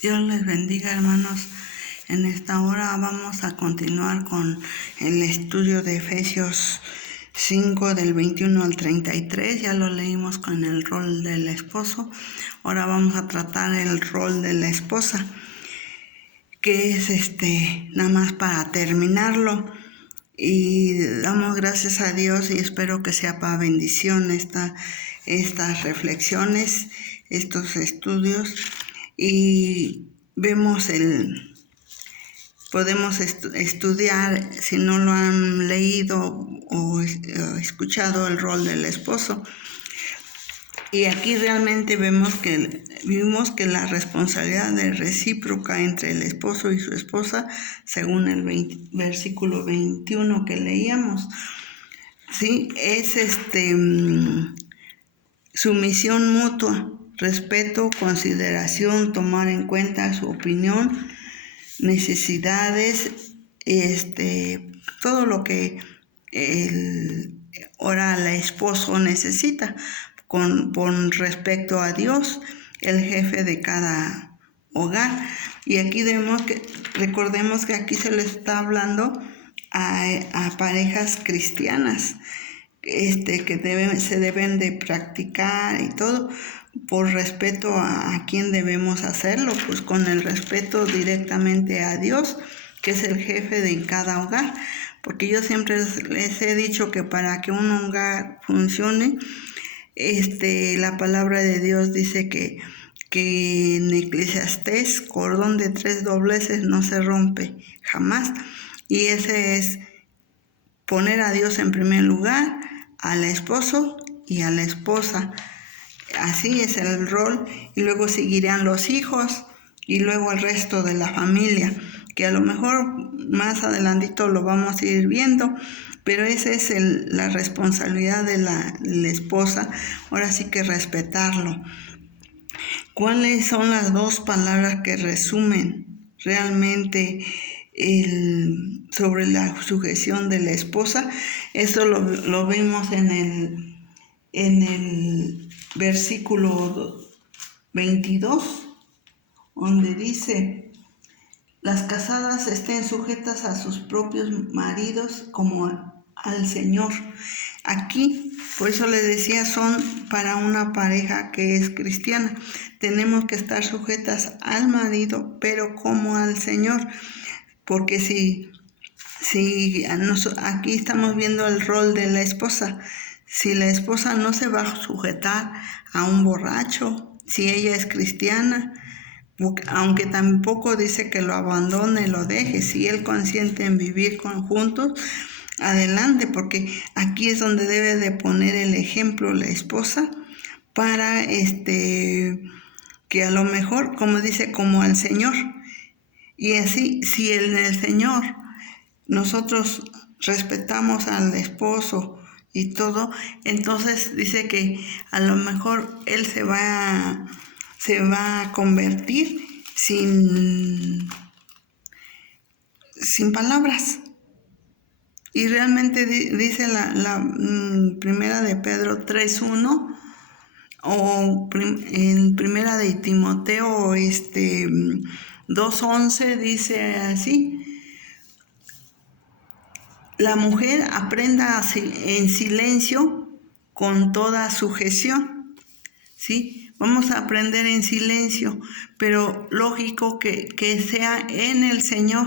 Dios les bendiga, hermanos. En esta hora vamos a continuar con el estudio de Efesios 5 del 21 al 33. Ya lo leímos con el rol del esposo. Ahora vamos a tratar el rol de la esposa, que es nada más para terminarlo. Y damos gracias a Dios y espero que sea para bendición estas reflexiones, estos estudios. Y vemos podemos estudiar, si no lo han leído o escuchado, el rol del esposo. Y aquí realmente vimos que la responsabilidad es recíproca entre el esposo y su esposa, según el versículo 21 que leíamos. Sí, es sumisión mutua, respeto, consideración, tomar en cuenta su opinión, necesidades, todo lo que ahora el esposo necesita con respecto a Dios, el jefe de cada hogar. Y aquí recordemos que aquí se le está hablando a parejas cristianas, que se deben de practicar y todo por respeto a quién debemos hacerlo, pues con el respeto directamente a Dios, que es el jefe de cada hogar. Porque yo siempre les he dicho que para que un hogar funcione, la palabra de Dios dice que en Eclesiastés, cordón de 3 dobleces no se rompe jamás. Y ese es poner a Dios en primer lugar, al esposo y a la esposa. Así es el rol, y luego seguirán los hijos y luego el resto de la familia, que a lo mejor más adelantito lo vamos a ir viendo, pero esa es la responsabilidad de la esposa. Ahora sí que respetarlo. ¿Cuáles son las dos palabras que resumen realmente sobre la sujeción de la esposa? Eso lo vimos en el versículo 22, donde dice: las casadas estén sujetas a sus propios maridos como al Señor. Aquí, por eso les decía, son para una pareja que es cristiana. Tenemos que estar sujetas al marido, pero como al Señor. Porque si aquí estamos viendo el rol de la esposa. Si la esposa no se va a sujetar a un borracho, si ella es cristiana, aunque tampoco dice que lo abandone, lo deje, si él consiente en vivir juntos, adelante, porque aquí es donde debe de poner el ejemplo la esposa para que a lo mejor, como dice, como al Señor. Y así, si en el Señor nosotros respetamos al esposo y todo, entonces dice que a lo mejor él se va a convertir sin palabras. Y realmente dice la primera de Pedro 3:1, o en primera de Timoteo 2:11, dice así: la mujer aprenda en silencio con toda sujeción. ¿Sí? Vamos a aprender en silencio, pero lógico que sea en el Señor.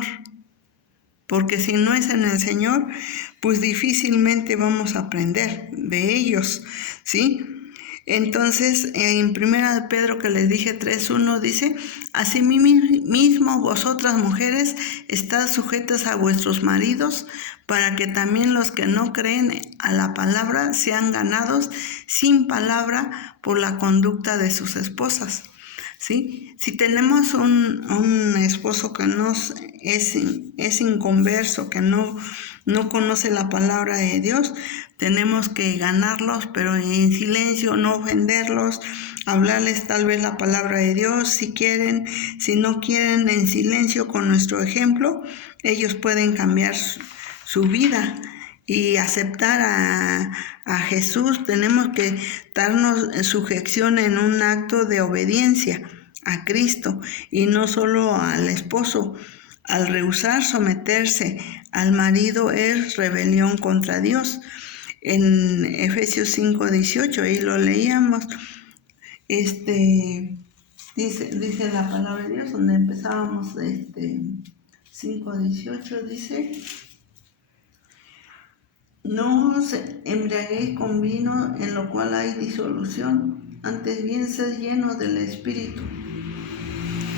Porque si no es en el Señor, pues difícilmente vamos a aprender de ellos, ¿sí? Entonces, en primera de Pedro, que les dije 3:1, dice: asimismo vosotras mujeres estad sujetas a vuestros maridos, para que también los que no creen a la palabra sean ganados sin palabra por la conducta de sus esposas. ¿Sí? Si tenemos un esposo que no es inconverso, que no conoce la palabra de Dios, tenemos que ganarlos, pero en silencio, no ofenderlos, hablarles tal vez la palabra de Dios si quieren. Si no quieren, en silencio, con nuestro ejemplo, ellos pueden cambiar su vida y aceptar a Jesús. Tenemos que darnos sujeción en un acto de obediencia a Cristo y no solo al esposo. Al rehusar someterse al marido es rebelión contra Dios. En Efesios 5:18, ahí lo leíamos, dice la palabra de Dios, donde empezábamos 5:18, dice: no os embriaguéis con vino, en lo cual hay disolución, antes bien sed llenos del Espíritu.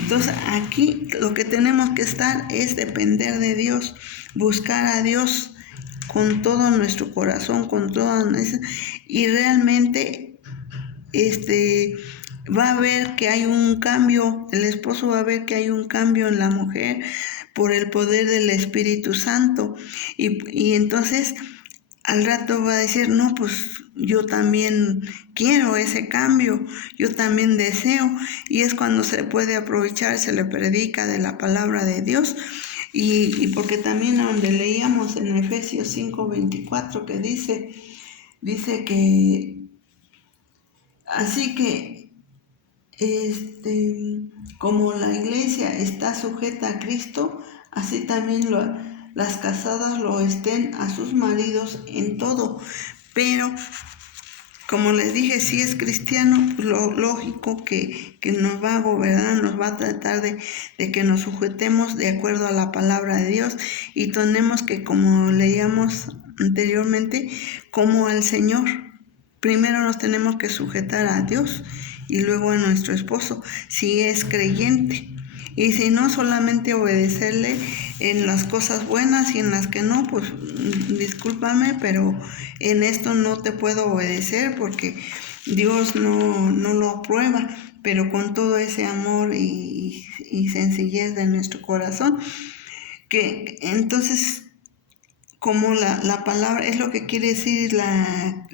Entonces aquí lo que tenemos que estar es depender de Dios, buscar a Dios con todo nuestro corazón, con toda nuestra, y realmente va a ver que hay un cambio, el esposo va a ver que hay un cambio en la mujer por el poder del Espíritu Santo, y entonces al rato va a decir, no, pues yo también quiero ese cambio, yo también deseo, y es cuando se puede aprovechar, se le predica de la palabra de Dios, y porque también donde leíamos en Efesios 5:24 que dice que, así que, como la iglesia está sujeta a Cristo, así también las casadas lo estén a sus maridos en todo. Pero, como les dije, si es cristiano, pues lo lógico que nos va a gobernar, nos va a tratar de que nos sujetemos de acuerdo a la palabra de Dios, y tenemos que, como leíamos anteriormente, como al Señor. Primero nos tenemos que sujetar a Dios y luego a nuestro esposo, si es creyente. Y si no, solamente obedecerle en las cosas buenas, y en las que no, pues discúlpame, pero en esto no te puedo obedecer porque Dios no lo aprueba, pero con todo ese amor y sencillez de nuestro corazón, que entonces, como la palabra es lo que quiere decir,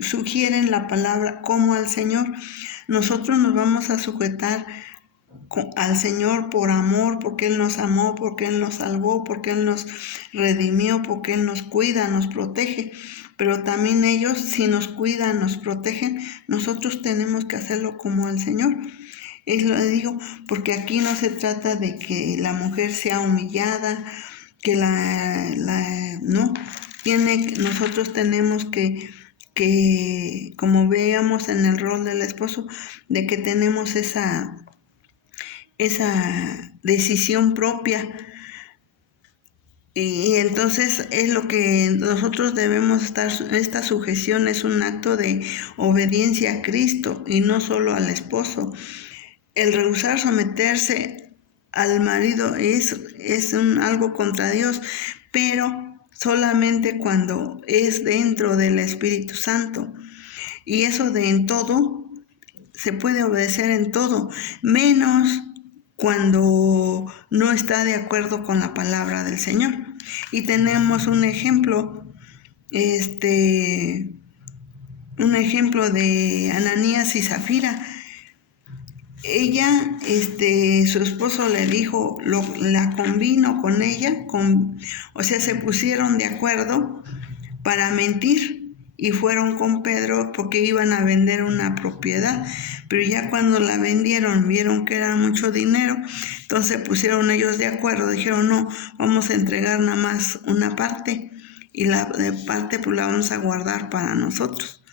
sugieren la palabra como al Señor, nosotros nos vamos a sujetar al Señor por amor, porque Él nos amó, porque Él nos salvó, porque Él nos redimió, porque Él nos cuida, nos protege. Pero también ellos, si nos cuidan, nos protegen, nosotros tenemos que hacerlo como el Señor. Es lo que digo, porque aquí no se trata de que la mujer sea humillada, que no, nosotros tenemos que, como veíamos en el rol del esposo, de que tenemos esa decisión propia, y entonces es lo que nosotros debemos estar. Esta sujeción es un acto de obediencia a Cristo y no solo al esposo. El rehusar someterse al marido es algo contra Dios, pero solamente cuando es dentro del Espíritu Santo, y eso de en todo, se puede obedecer en todo, menos cuando no está de acuerdo con la palabra del Señor. Y tenemos un ejemplo, de Ananías y Zafira. Ella, su esposo le dijo, la convino con ella, o sea, se pusieron de acuerdo para mentir, y fueron con Pedro porque iban a vender una propiedad, pero ya cuando la vendieron vieron que era mucho dinero, entonces pusieron ellos de acuerdo, dijeron, no, vamos a entregar nada más una parte, y la de parte pues la vamos a guardar para nosotros.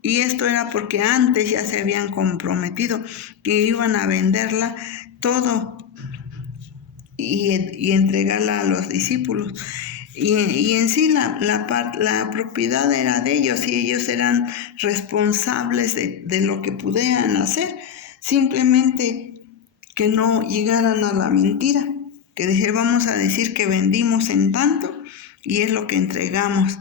Y esto era porque antes ya se habían comprometido que iban a venderla todo y entregarla a los discípulos. Y en sí la propiedad era de ellos, y ellos eran responsables de lo que pudieran hacer. Simplemente que no llegaran a la mentira, que vamos a decir que vendimos en tanto y es lo que entregamos.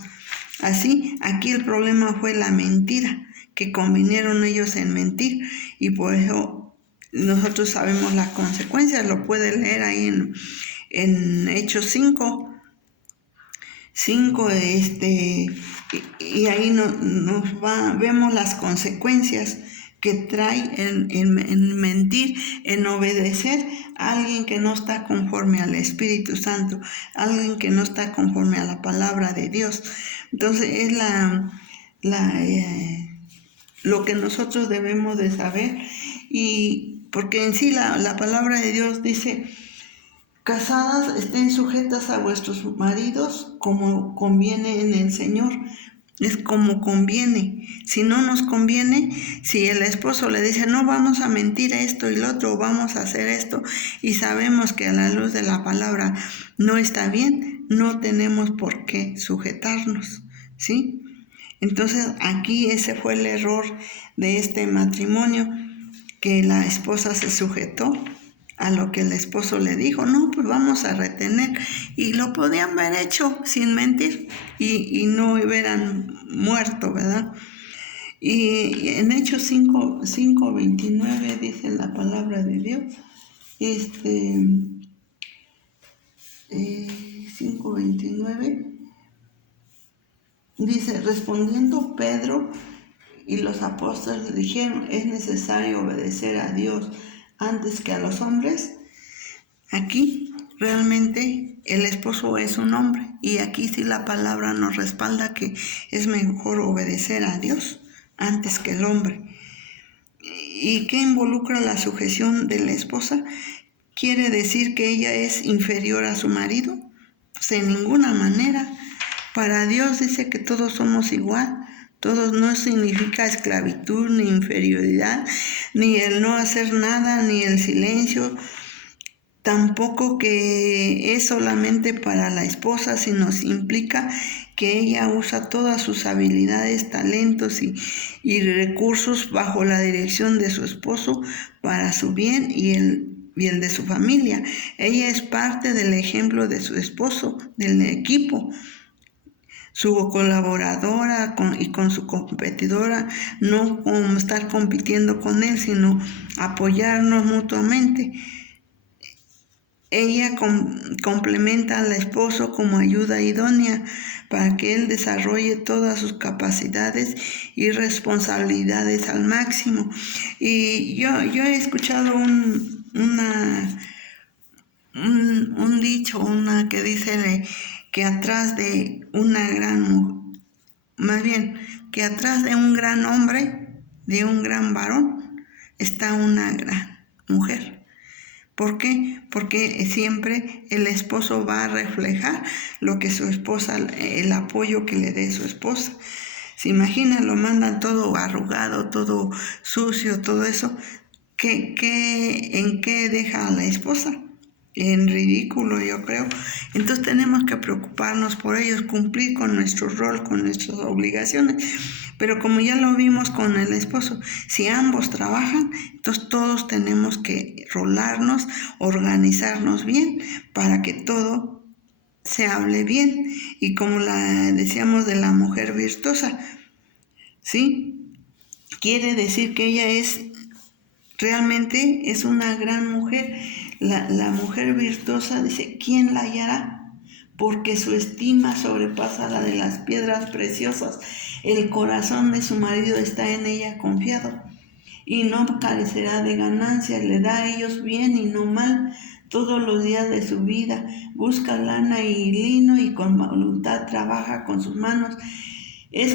Así, aquí el problema fue la mentira, que convinieron ellos en mentir, y por eso nosotros sabemos las consecuencias. Lo puede leer ahí en Hechos 5, y ahí vemos las consecuencias que trae en mentir, en obedecer a alguien que no está conforme al Espíritu Santo, alguien que no está conforme a la palabra de Dios. Entonces es lo que nosotros debemos de saber, y porque en sí la palabra de Dios dice: casadas, estén sujetas a vuestros maridos como conviene en el Señor. Es como conviene. Si no nos conviene, si el esposo le dice: no, vamos a mentir esto y lo otro, vamos a hacer esto, y sabemos que a la luz de la palabra no está bien, no tenemos por qué sujetarnos, ¿sí? Entonces aquí ese fue el error de este matrimonio, que la esposa se sujetó a lo que el esposo le dijo. No, pues vamos a retener. Y lo podían haber hecho sin mentir y no hubieran muerto, ¿verdad? Y en Hechos 5:29 dice la palabra de Dios. 5:29 dice: respondiendo Pedro y los apóstoles le dijeron: es necesario obedecer a Dios antes que a los hombres. Aquí realmente el esposo es un hombre, y aquí sí la palabra nos respalda que es mejor obedecer a Dios antes que el hombre. ¿Y qué involucra la sujeción de la esposa? ¿Quiere decir que ella es inferior a su marido? Pues en ninguna manera. Para Dios dice que todos somos igual. Todos, no significa esclavitud ni inferioridad, ni el no hacer nada, ni el silencio. Tampoco que es solamente para la esposa, sino implica que ella usa todas sus habilidades, talentos y recursos bajo la dirección de su esposo para su bien y el de su familia. Ella es parte del ejemplo de su esposo, del equipo. Su colaboradora y con su competidora, no como estar compitiendo con él, sino apoyarnos mutuamente. Ella complementa al esposo como ayuda idónea para que él desarrolle todas sus capacidades y responsabilidades al máximo. Y yo he escuchado un dicho, que dice que atrás de que atrás de un gran hombre, de un gran varón, está una gran mujer. ¿Por qué? Porque siempre el esposo va a reflejar lo que su esposa, el apoyo que le dé su esposa. ¿Se imagina? Lo mandan todo arrugado, todo sucio, todo eso. ¿En qué deja a la esposa? En ridículo, yo creo. Entonces tenemos que preocuparnos por ellos, cumplir con nuestro rol, con nuestras obligaciones. Pero como ya lo vimos con el esposo, si ambos trabajan, entonces todos tenemos que rolarnos, organizarnos bien para que todo se hable bien. Y como la decíamos de la mujer virtuosa, ¿sí? Quiere decir que ella realmente es una gran mujer. La mujer virtuosa dice: ¿quién la hallará? Porque su estima sobrepasa la de las piedras preciosas. El corazón de su marido está en ella confiado, y no carecerá de ganancia. Le da a ellos bien y no mal todos los días de su vida. Busca lana y lino, y con voluntad trabaja con sus manos. Es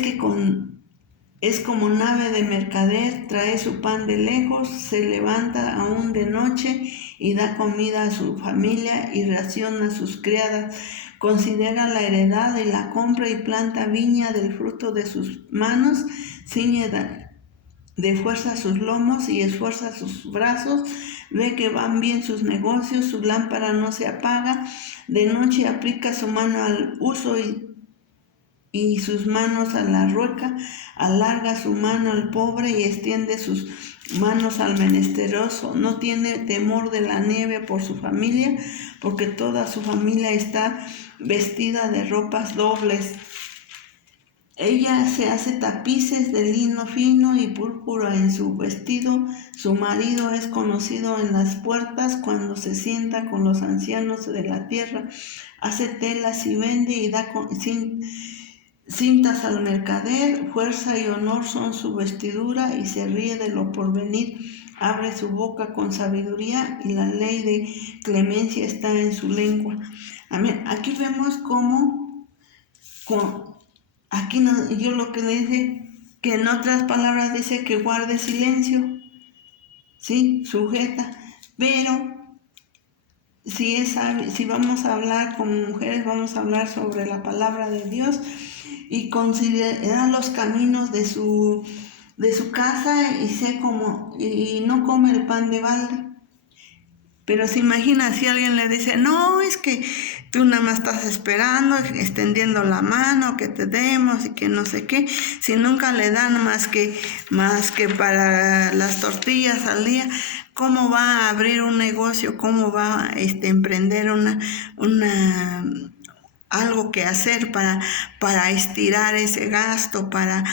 como nave de mercader, trae su pan de lejos, se levanta aún de noche y da comida a su familia y ración a sus criadas. Considera la heredad y la compra, y planta viña del fruto de sus manos. Ciñe de fuerza sus lomos y esfuerza sus brazos. Ve que van bien sus negocios, su lámpara no se apaga. De noche aplica su mano al uso y sus manos a la rueca. Alarga su mano al pobre y extiende sus manos al menesteroso. No tiene temor de la nieve por su familia, porque toda su familia está vestida de ropas dobles. Ella se hace tapices de lino fino y púrpura en su vestido. Su marido es conocido en las puertas cuando se sienta con los ancianos de la tierra. Hace telas y vende y da cintas al mercader. Fuerza y honor son su vestidura, y se ríe de lo porvenir. Abre su boca con sabiduría, y la ley de clemencia está en su lengua. Amén. Aquí vemos cómo yo lo que le dice, que en otras palabras dice que guarde silencio. ¿sí? Sujeta. Pero si vamos a hablar como mujeres, vamos a hablar sobre la palabra de Dios y considerar los caminos de su casa y no come el pan de balde. Pero se imagina si alguien le dice, no, es que tú nada más estás esperando, extendiendo la mano, que te demos y que no sé qué, si nunca le dan más que para las tortillas al día, ¿cómo va a abrir un negocio? ¿Cómo va a emprender algo que hacer para estirar ese gasto, para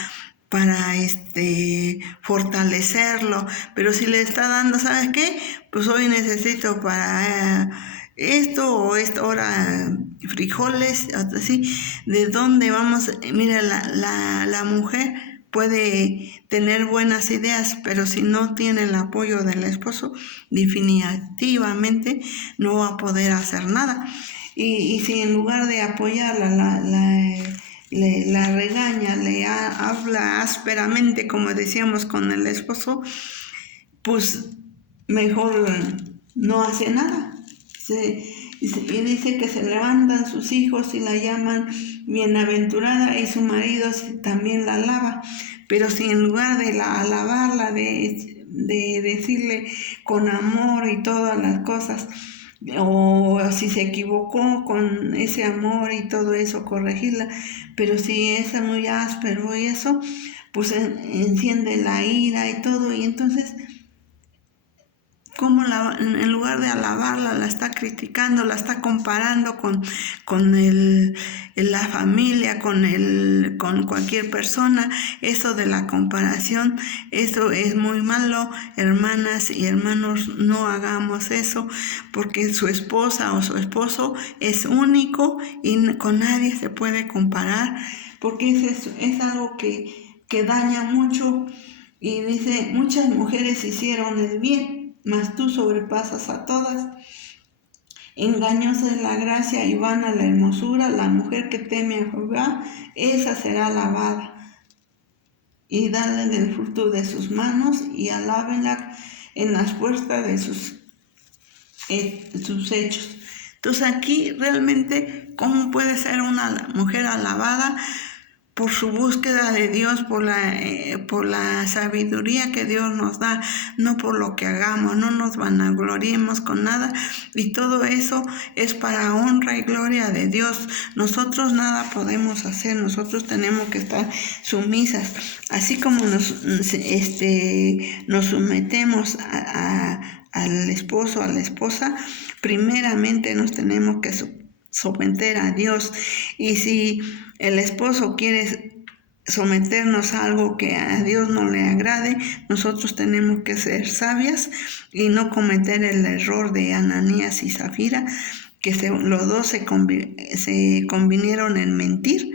fortalecerlo? Pero si le está dando, ¿sabes qué? Pues hoy necesito para esto o esta hora frijoles, así. ¿De dónde vamos? Mira, la mujer puede tener buenas ideas, pero si no tiene el apoyo del esposo, definitivamente no va a poder hacer nada. Y si en lugar de apoyarla la regaña, habla ásperamente, como decíamos con el esposo, pues mejor no hace nada. Y dice que se levantan sus hijos y la llaman bienaventurada y su marido también la alaba. Pero si en lugar de alabarla, de decirle con amor y todas las cosas, o si se equivocó con ese amor y todo eso, corregirla, pero si es muy áspero y eso, pues enciende la ira y todo, y entonces como en lugar de alabarla, la está criticando, la está comparando con la familia, con cualquier persona. Eso de la comparación, eso es muy malo. Hermanas y hermanos, no hagamos eso, porque su esposa o su esposo es único y con nadie se puede comparar, porque es algo que daña mucho. Y dice, muchas mujeres hicieron el bien, mas tú sobrepasas a todas. Engañosa es la gracia y vana la hermosura. La mujer que teme a Jehová, esa será alabada. Y dale del fruto de sus manos y alábenla en las puertas de sus hechos. Entonces aquí realmente, ¿cómo puede ser una mujer alabada? Por su búsqueda de Dios, por la sabiduría que Dios nos da, no por lo que hagamos, no nos vanagloriemos con nada, y todo eso es para honra y gloria de Dios. Nosotros nada podemos hacer, nosotros tenemos que estar sumisas, así como nos sometemos al esposo, a la esposa. Primeramente nos tenemos que someter a Dios, y si el esposo quiere someternos a algo que a Dios no le agrade, nosotros tenemos que ser sabias y no cometer el error de Ananías y Zafira, que los dos se convinieron en mentir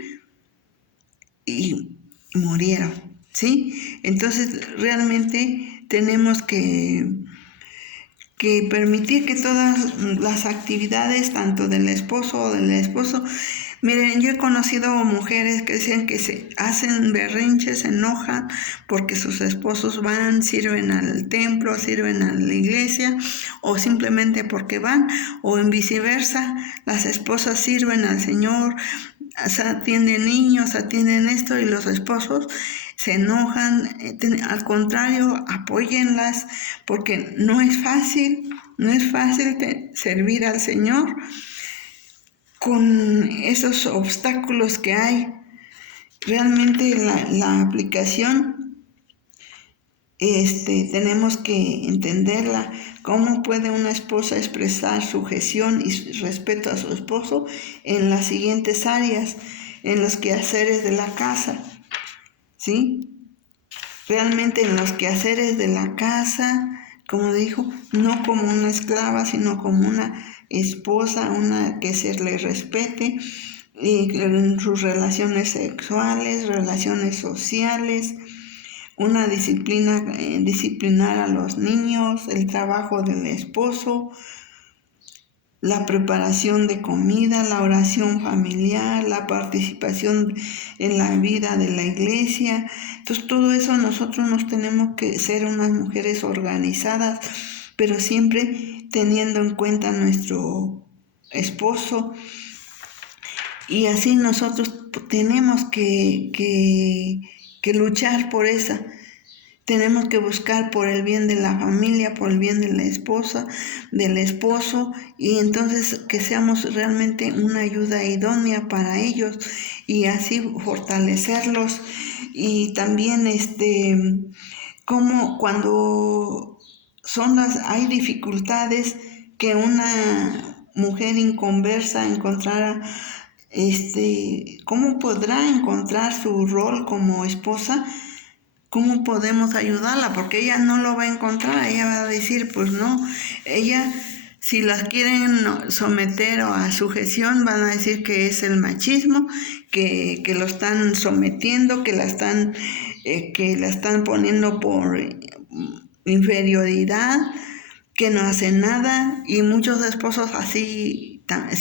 y murieron, ¿sí? Entonces realmente tenemos que permitir que todas las actividades, tanto del esposo o del esposo, miren, yo he conocido mujeres que dicen que se hacen berrinches, se enojan porque sus esposos van, sirven al templo, sirven a la iglesia, o simplemente porque van, o en viceversa, las esposas sirven al Señor, atienden niños, atienden esto, y los esposos se enojan. Al contrario, apóyenlas, porque no es fácil servir al Señor con esos obstáculos que hay. Realmente la aplicación tenemos que entenderla. ¿Cómo puede una esposa expresar sujeción y respeto a su esposo? En las siguientes áreas, en los quehaceres de la casa, ¿sí? Realmente en los quehaceres de la casa, como dijo, no como una esclava, sino como una esposa, una que se le respete, y en sus relaciones sexuales, relaciones sociales, una disciplinar a los niños, el trabajo del esposo, la preparación de comida, la oración familiar, la participación en la vida de la iglesia. Entonces todo eso nosotros nos tenemos que ser unas mujeres organizadas, pero siempre teniendo en cuenta a nuestro esposo. Y así nosotros tenemos que luchar por esa. Tenemos que buscar por el bien de la familia, por el bien de la esposa, del esposo, y entonces que seamos realmente una ayuda idónea para ellos y así fortalecerlos. Y también como cuando hay dificultades que una mujer inconversa encontrara, ¿cómo podrá encontrar su rol como esposa? ¿Cómo podemos ayudarla? Porque ella no lo va a encontrar, ella va a decir, pues no, ella, si las quieren someter o a sujeción, van a decir que es el machismo, que lo están sometiendo, que la están poniendo por inferioridad, que no hacen nada, y muchos esposos así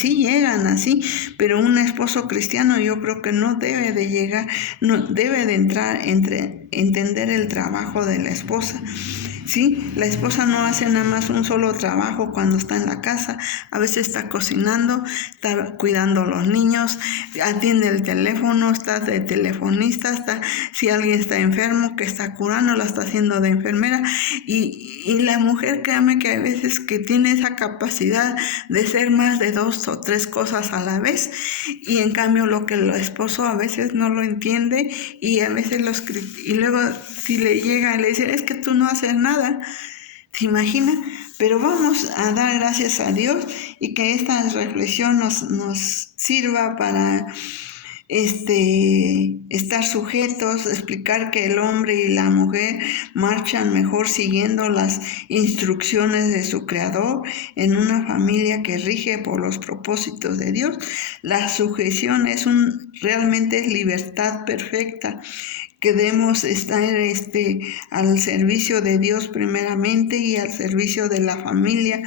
llegan así, pero un esposo cristiano yo creo que no debe de llegar, no debe de entender el trabajo de la esposa. ¿Sí? La esposa no hace nada más un solo trabajo cuando está en la casa, a veces está cocinando, está cuidando a los niños, atiende el teléfono, está de telefonista, si alguien está enfermo, que está curando, la está haciendo de enfermera, y la mujer, créame que hay veces que tiene esa capacidad de ser más de 2 o 3 cosas a la vez, y en cambio lo que el esposo a veces no lo entiende, y a veces y luego si le llega y le dice, es que tú no haces nada, ¿te imaginas? Pero vamos a dar gracias a Dios y que esta reflexión nos sirva para estar sujetos, explicar que el hombre y la mujer marchan mejor siguiendo las instrucciones de su Creador en una familia que rige por los propósitos de Dios. La sujeción realmente es libertad perfecta, que debemos estar al servicio de Dios primeramente y al servicio de la familia.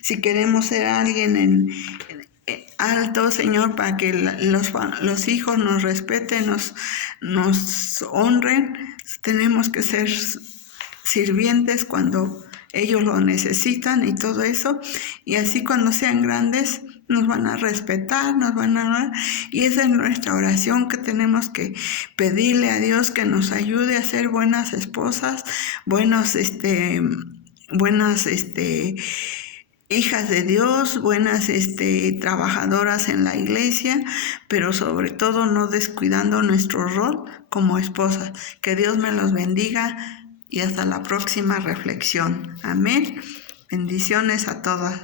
Si queremos ser alguien alto, Señor, para que los hijos nos respeten, nos honren, tenemos que ser sirvientes cuando ellos lo necesitan y todo eso, y así cuando sean grandes nos van a respetar, nos van a amar, y esa es nuestra oración, que tenemos que pedirle a Dios que nos ayude a ser buenas esposas, buenas hijas de Dios, buenas trabajadoras en la iglesia, pero sobre todo no descuidando nuestro rol como esposas. Que Dios me los bendiga y hasta la próxima reflexión. Amén. Bendiciones a todas.